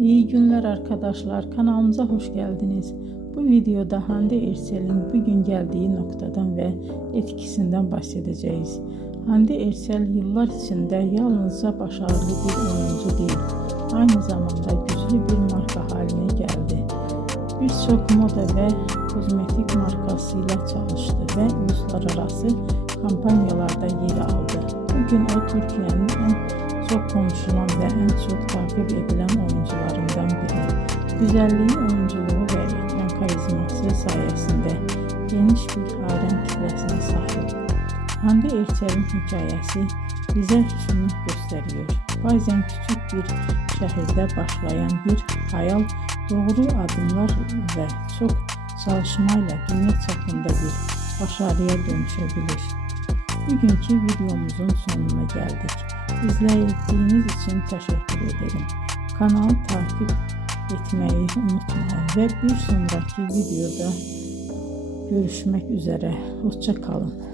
İyi günler arkadaşlar, kanalımıza hoş geldiniz. Bu videoda Hande Erçel'in bugün geldiği noktadan ve etkisinden bahsedeceğiz. Hande Erçel yıllar içinde yalnızca başarılı bir oyuncu değil, aynı zamanda güçlü bir marka haline geldi. Birçok moda ve kozmetik markasıyla çalıştı ve uluslararası kampanyalarda yer aldı. Bugün o Türkiye'nin en çok konuşulan ve en çok takip edilen oyuncularından biri. Güzelliği, oyunculuğu ve ekran karizması sayesinde geniş bir hayran kitlesine sahip. Hande Erçel'in hikayesi bize şunu gösteriyor. Bazen küçük bir şehirde başlayan bir hayal doğru adımlar ve çok çalışmayla dünya çapında bir başarıya dönüşebilir. Bugünkü videomuzun sonuna geldik. İzlediğiniz için teşekkür ederim. Kanalı takip etmeyi unutmayın ve bir sonraki videoda görüşmek üzere. Hoşça kalın.